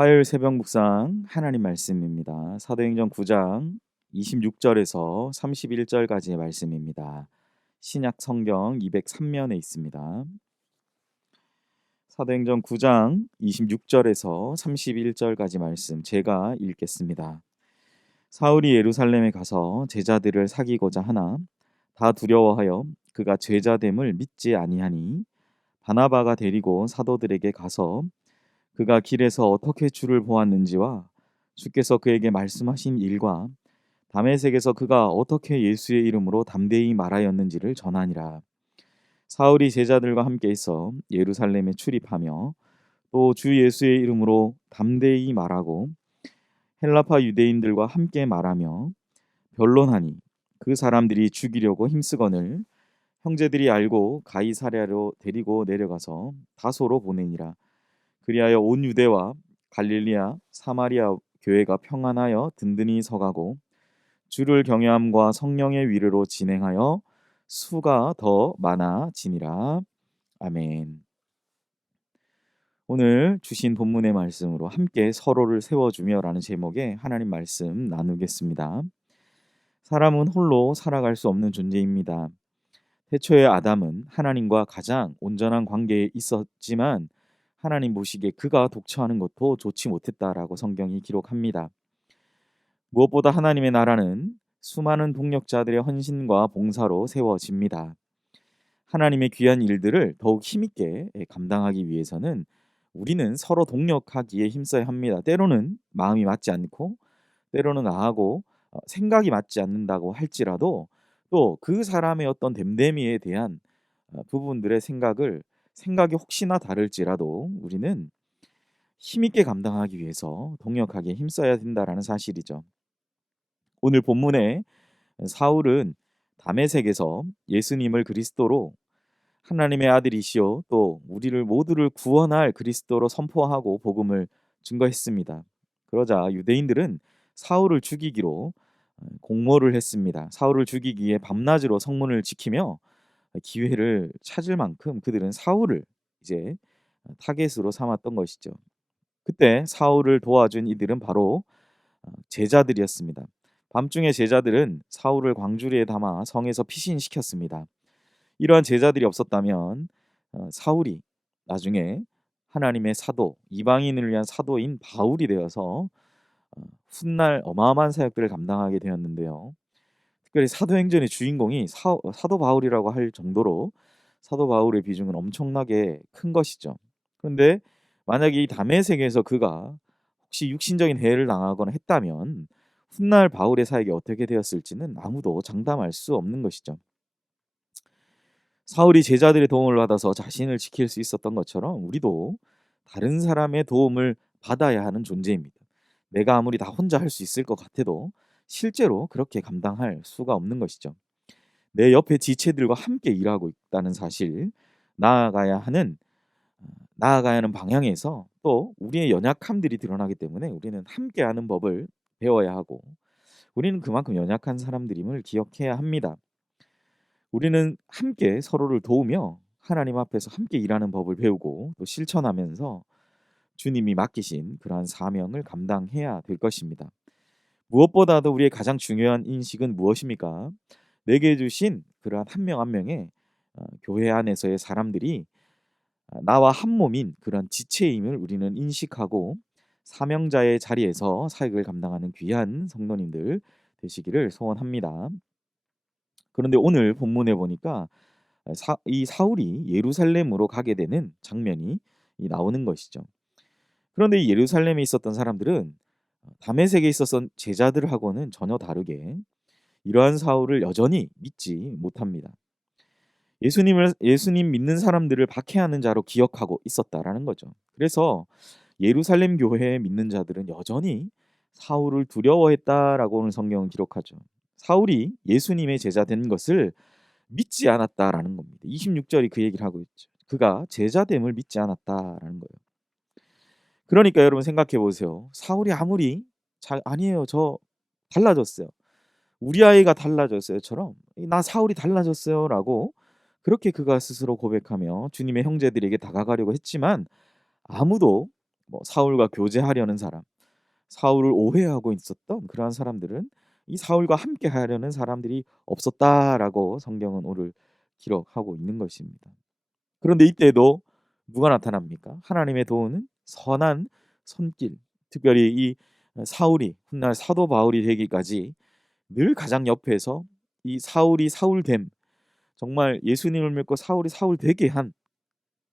화요일 새벽 묵상 하나님 말씀입니다. 사도행전 9장 26절에서 31절까지의 말씀입니다. 신약 성경 203면에 있습니다. 사도행전 9장 26절에서 31절까지 말씀 제가 읽겠습니다. 사울이 예루살렘에 가서 제자들을 사귀고자 하나 다 두려워하여 그가 죄자됨을 믿지 아니하니 바나바가 데리고 사도들에게 가서 그가 길에서 어떻게 주를 보았는지와 주께서 그에게 말씀하신 일과 다메섹에서 그가 어떻게 예수의 이름으로 담대히 말하였는지를 전하니라. 사울이 제자들과 함께 있어 예루살렘에 출입하며 또 주 예수의 이름으로 담대히 말하고 헬라파 유대인들과 함께 말하며 변론하니 그 사람들이 죽이려고 힘쓰거늘 형제들이 알고 가이사랴로 데리고 내려가서 다소로 보내니라. 그리하여 온 유대와 갈릴리아 사마리아 교회가 평안하여 든든히 서가고 주를 경외함과 성령의 위로로 진행하여 수가 더 많아지니라. 아멘. 오늘 주신 본문의 말씀으로 함께 서로를 세워주며라는 제목의 하나님 말씀 나누겠습니다. 사람은 홀로 살아갈 수 없는 존재입니다. 태초의 아담은 하나님과 가장 온전한 관계에 있었지만 하나님 보시기에 그가 독처하는 것도 좋지 못했다라고 성경이 기록합니다. 무엇보다 하나님의 나라는 수많은 동력자들의 헌신과 봉사로 세워집니다. 하나님의 귀한 일들을 더욱 힘있게 감당하기 위해서는 우리는 서로 동력하기에 힘써야 합니다. 때로는 마음이 맞지 않고 때로는 나하고 생각이 맞지 않는다고 할지라도 또 그 사람의 어떤 됨됨이에 대한 부분들의 생각이 혹시나 다를지라도 우리는 힘있게 감당하기 위해서 동력하게 힘써야 된다라는 사실이죠. 오늘 본문에 사울은 다메섹에서 예수님을 그리스도로 하나님의 아들이시오 또 우리를 모두를 구원할 그리스도로 선포하고 복음을 증거했습니다. 그러자 유대인들은 사울을 죽이기로 공모를 했습니다. 사울을 죽이기 위해 밤낮으로 성문을 지키며 기회를 찾을 만큼 그들은 사울을 이제 타겟으로 삼았던 것이죠. 그때 사울을 도와준 이들은 바로 제자들이었습니다. 밤중에 제자들은 사울을 광주리에 담아 성에서 피신시켰습니다. 이러한 제자들이 없었다면 사울이 나중에 하나님의 사도, 이방인을 위한 사도인 바울이 되어서 훗날 어마어마한 사역들을 감당하게 되었는데요. 특별히 사도행전의 주인공이 사도 바울이라고 할 정도로 사도 바울의 비중은 엄청나게 큰 것이죠. 그런데 만약에 이 다메섹에서 그가 혹시 육신적인 해를 당하거나 했다면 훗날 바울의 사역이 어떻게 되었을지는 아무도 장담할 수 없는 것이죠. 사울이 제자들의 도움을 받아서 자신을 지킬 수 있었던 것처럼 우리도 다른 사람의 도움을 받아야 하는 존재입니다. 내가 아무리 다 혼자 할 수 있을 것 같아도 실제로 그렇게 감당할 수가 없는 것이죠. 내 옆에 지체들과 함께 일하고 있다는 사실, 나아가야 하는 나아가야 하는 방향에서 또 우리의 연약함들이 드러나기 때문에 우리는 함께하는 법을 배워야 하고 우리는 그만큼 연약한 사람들임을 기억해야 합니다. 우리는 함께 서로를 도우며 하나님 앞에서 함께 일하는 법을 배우고 또 실천하면서 주님이 맡기신 그러한 사명을 감당해야 될 것입니다. 무엇보다도 우리의 가장 중요한 인식은 무엇입니까? 내게 주신 그러한 한 명 한 명의 교회 안에서의 사람들이 나와 한 몸인 그런 지체임을 우리는 인식하고 사명자의 자리에서 사역을 감당하는 귀한 성도님들 되시기를 소원합니다. 그런데 오늘 본문에 보니까 이 사울이 예루살렘으로 가게 되는 장면이 나오는 것이죠. 그런데 이 예루살렘에 있었던 사람들은 다메섹에 있었던 제자들하고는 전혀 다르게 이러한 사울을 여전히 믿지 못합니다. 예수님 믿는 사람들을 박해하는 자로 기억하고 있었다라는 거죠. 그래서 예루살렘 교회에 믿는 자들은 여전히 사울을 두려워했다라고 오늘 성경은 기록하죠. 사울이 예수님의 제자 된 것을 믿지 않았다라는 겁니다. 26절이 그 얘기를 하고 있죠. 그가 제자됨을 믿지 않았다라는 거예요. 그러니까 여러분 생각해 보세요. 사울이 아무리 아니에요. 저 달라졌어요. 우리 아이가 달라졌어요처럼 나 사울이 달라졌어요라고 그렇게 그가 스스로 고백하며 주님의 형제들에게 다가가려고 했지만 아무도 뭐 사울과 교제하려는 사람, 사울을 오해하고 있었던 그러한 사람들은 이 사울과 함께 하려는 사람들이 없었다라고 성경은 오늘 기록하고 있는 것입니다. 그런데 이때도 누가 나타납니까? 하나님의 도우는 선한 손길, 특별히 이 사울이 훗날 사도 바울이 되기까지 늘 가장 옆에서 이 사울이 사울됨, 정말 예수님을 믿고 사울이 사울 되게 한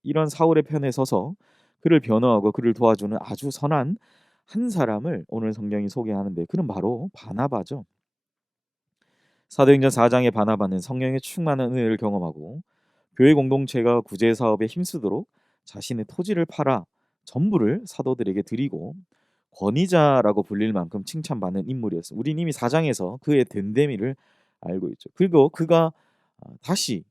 이런 사울의 편에 서서 그를 변호하고 그를 도와주는 아주 선한 한 사람을 오늘 성경이 소개하는데, 그는 바로 바나바죠. 사도행전 4장의 바나바는 성령의 충만한 은혜를 경험하고 교회 공동체가 구제 사업에 힘쓰도록 자신의 토지를 팔아 전부를 사도들에게 드리고 권위자라고 불릴 만큼 칭찬받는 인물이었어요. 우린 이미 4장에서 그의 됨됨이를 알고 있죠. 그리고 그가 다시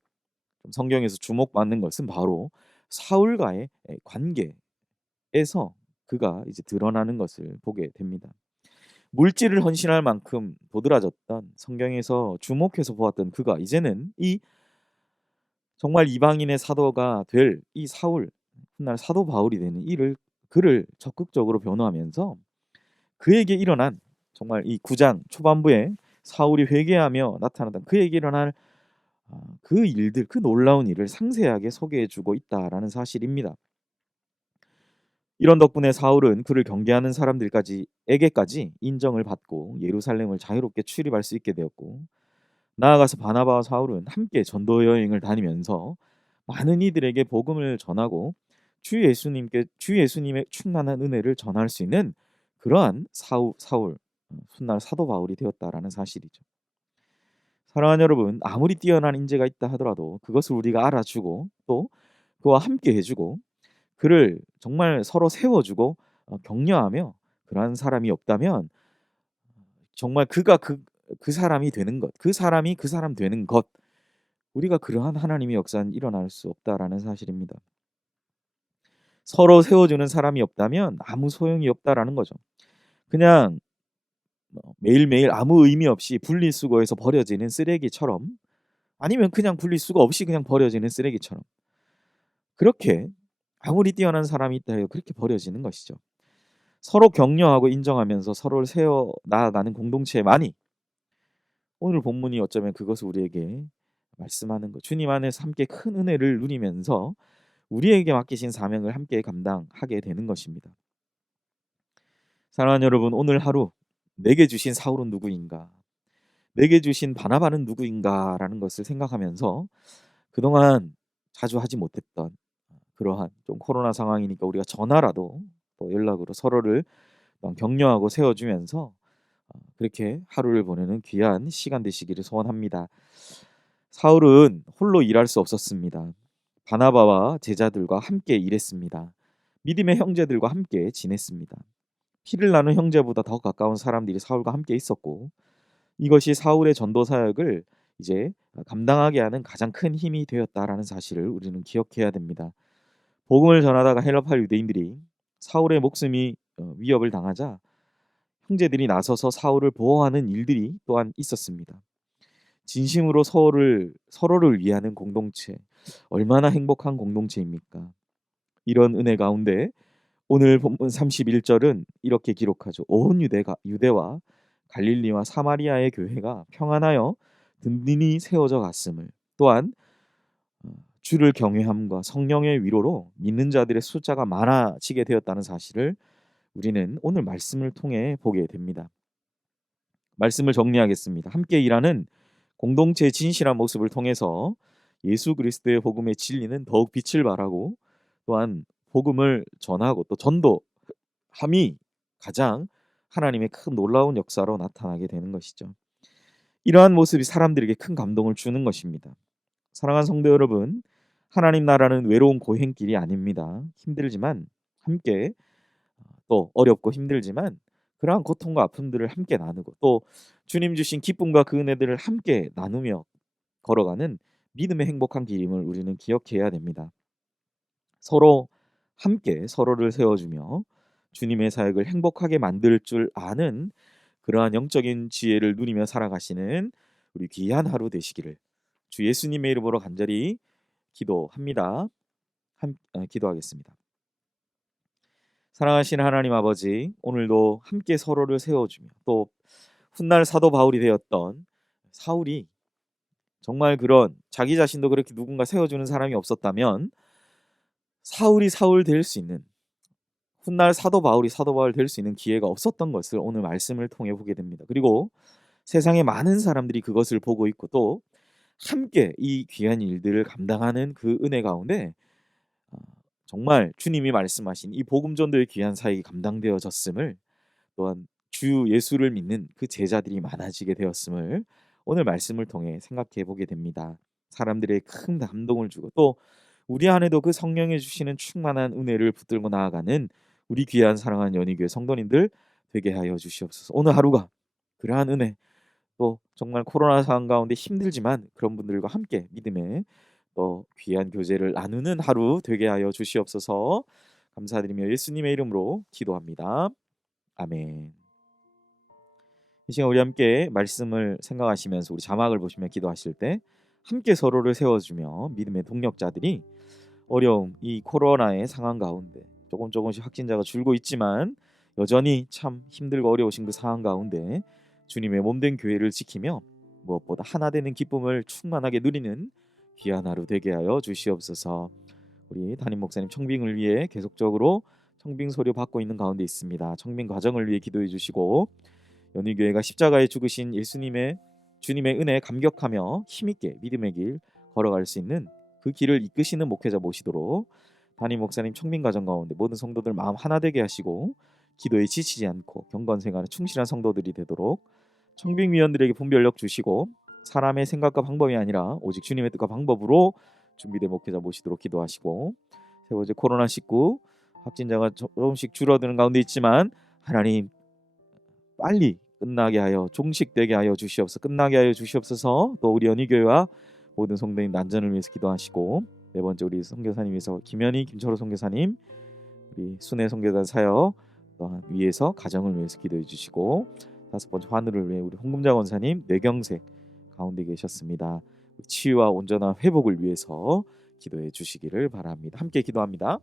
성경에서 주목받는 것은 바로 사울과의 관계에서 그가 이제 드러나는 것을 보게 됩니다. 물질을 헌신할 만큼 도드라졌던, 성경에서 주목해서 보았던 그가 이제는 이 정말 이방인의 사도가 될 이 사울, 훗날 사도 바울이 되는 이를 그를 적극적으로 변호하면서 그에게 일어난, 정말 이 9장 초반부에 사울이 회개하며 나타났던 그에게 일어날 그 일들, 그 놀라운 일을 상세하게 소개해 주고 있다라는 사실입니다. 이런 덕분에 사울은 그를 경계하는 사람들에게까지 인정을 받고 예루살렘을 자유롭게 출입할 수 있게 되었고, 나아가서 바나바와 사울은 함께 전도 여행을 다니면서 많은 이들에게 복음을 전하고 주 예수님의 충만한 은혜를 전할 수 있는 그러한 사울 훗날 사도 바울이 되었다라는 사실이죠. 사랑하는 여러분, 아무리 뛰어난 인재가 있다 하더라도 그것을 우리가 알아주고 또 그와 함께 해주고 그를 정말 서로 세워주고 격려하며 그러한 사람이 없다면 정말 그가 그 사람이 되는 것, 그 사람이 그 사람 되는 것, 우리가 그러한 하나님의 역사는 일어날 수 없다라는 사실입니다. 서로 세워주는 사람이 없다면 아무 소용이 없다라는 거죠. 그냥 매일매일 아무 의미 없이 분리수거해서 버려지는 쓰레기처럼, 아니면 그냥 분리수거 없이 그냥 버려지는 쓰레기처럼, 그렇게 아무리 뛰어난 사람이 있다 해도 그렇게 버려지는 것이죠. 서로 격려하고 인정하면서 서로를 세워 나아가는 공동체만이, 오늘 본문이 어쩌면 그것을 우리에게 말씀하는 것, 주님 안에서 함께 큰 은혜를 누리면서 우리에게 맡기신 사명을 함께 감당하게 되는 것입니다. 사랑하는 여러분, 오늘 하루 내게 주신 사울은 누구인가, 내게 주신 바나바는 누구인가라는 것을 생각하면서 그동안 자주 하지 못했던 그러한, 좀 코로나 상황이니까 우리가 전화라도 또 연락으로 서로를 격려하고 세워주면서 그렇게 하루를 보내는 귀한 시간 되시기를 소원합니다. 사울은 홀로 일할 수 없었습니다. 바나바와 제자들과 함께 일했습니다. 믿음의 형제들과 함께 지냈습니다. 피를 나눈 형제보다 더 가까운 사람들이 사울과 함께 있었고, 이것이 사울의 전도 사역을 이제 감당하게 하는 가장 큰 힘이 되었다라는 사실을 우리는 기억해야 됩니다. 복음을 전하다가 헬라파 유대인들이 사울의 목숨이 위협을 당하자 형제들이 나서서 사울을 보호하는 일들이 또한 있었습니다. 진심으로 서로를 위하는 공동체, 얼마나 행복한 공동체입니까? 이런 은혜 가운데 오늘 본문 31절은 이렇게 기록하죠. 온 유대와 갈릴리와 사마리아의 교회가 평안하여 든든히 세워져 갔음을, 또한 주를 경외함과 성령의 위로로 믿는 자들의 숫자가 많아지게 되었다는 사실을 우리는 오늘 말씀을 통해 보게 됩니다. 말씀을 정리하겠습니다. 함께 일하는 공동체의 진실한 모습을 통해서 예수 그리스도의 복음의 진리는 더욱 빛을 발하고, 또한 복음을 전하고 또 전도함이 가장 하나님의 큰 놀라운 역사로 나타나게 되는 것이죠. 이러한 모습이 사람들에게 큰 감동을 주는 것입니다. 사랑하는 성도 여러분, 하나님 나라는 외로운 고행길이 아닙니다. 힘들지만 함께, 또 어렵고 힘들지만 그러한 고통과 아픔들을 함께 나누고 또 주님 주신 기쁨과 그 은혜들을 함께 나누며 걸어가는 믿음의 행복한 길임을 우리는 기억해야 됩니다. 서로 함께 서로를 세워주며 주님의 사역을 행복하게 만들 줄 아는 그러한 영적인 지혜를 누리며 살아가시는 우리 귀한 하루 되시기를 주 예수님의 이름으로 간절히 기도합니다. 기도하겠습니다. 사랑하시는 하나님 아버지, 오늘도 함께 서로를 세워주며 또 훗날 사도 바울이 되었던 사울이 정말 그런 자기 자신도 그렇게 누군가 세워주는 사람이 없었다면 사울이 사울 될 수 있는, 훗날 사도 바울이 사도 바울 될 수 있는 기회가 없었던 것을 오늘 말씀을 통해 보게 됩니다. 그리고 세상에 많은 사람들이 그것을 보고 있고 또 함께 이 귀한 일들을 감당하는 그 은혜 가운데 어, 정말 주님이 말씀하신 이 복음 전도의 귀한 사역이 감당되어졌음을, 또한 주 예수를 믿는 그 제자들이 많아지게 되었음을 오늘 말씀을 통해 생각해 보게 됩니다. 사람들의 큰 감동을 주고 또 우리 안에도 그 성령이 주시는 충만한 은혜를 붙들고 나아가는 우리 귀한 사랑하는 연희교회 성도님들 되게 하여 주시옵소서. 오늘 하루가 그러한 은혜, 또 정말 코로나 상황 가운데 힘들지만 그런 분들과 함께 믿음의 또 귀한 교제를 나누는 하루 되게 하여 주시옵소서. 감사드리며 예수님의 이름으로 기도합니다. 아멘. 이 시간 우리 함께 말씀을 생각하시면서 우리 자막을 보시며 기도하실 때 함께 서로를 세워주며 믿음의 동력자들이 어려움, 이 코로나의 상황 가운데 조금씩 확진자가 줄고 있지만 여전히 참 힘들고 어려우신 그 상황 가운데 주님의 몸된 교회를 지키며 무엇보다 하나 되는 기쁨을 충만하게 누리는 귀한 하루 되게 하여 주시옵소서. 우리 담임 목사님 청빙을 위해 계속적으로 청빙 소료 받고 있는 가운데 있습니다. 청빙 과정을 위해 기도해 주시고 연희교회가 십자가에 죽으신 예수님의 주님의 은혜에 감격하며 힘있게 믿음의 길 걸어갈 수 있는 그 길을 이끄시는 목회자 모시도록 담임 목사님 청빙 과정 가운데 모든 성도들 마음 하나 되게 하시고 기도에 지치지 않고 경건 생활에 충실한 성도들이 되도록 청빙위원들에게 분별력 주시고 사람의 생각과 방법이 아니라 오직 주님의 뜻과 방법으로 준비된 목회자 모시도록 기도하시고, 세 번째 코로나19 확진자가 조금씩 줄어드는 가운데 있지만 하나님 빨리 끝나게 하여 종식되게 하여 주시옵소서. 끝나게 하여 주시옵소서. 또 우리 연희교회와 모든 성도님 난전을 위해서 기도하시고, 네 번째 우리 선교사님 위해서 김현희 김철호 선교사님, 우리 순회 선교단 사역 또한 위해서 가정을 위해서 기도해 주시고, 다섯 번째 환우를 위해 우리 홍금자 권사님 뇌경색 가운데 계셨습니다. 치유와 온전한 회복을 위해서 기도해 주시기를 바랍니다. 함께 기도합니다.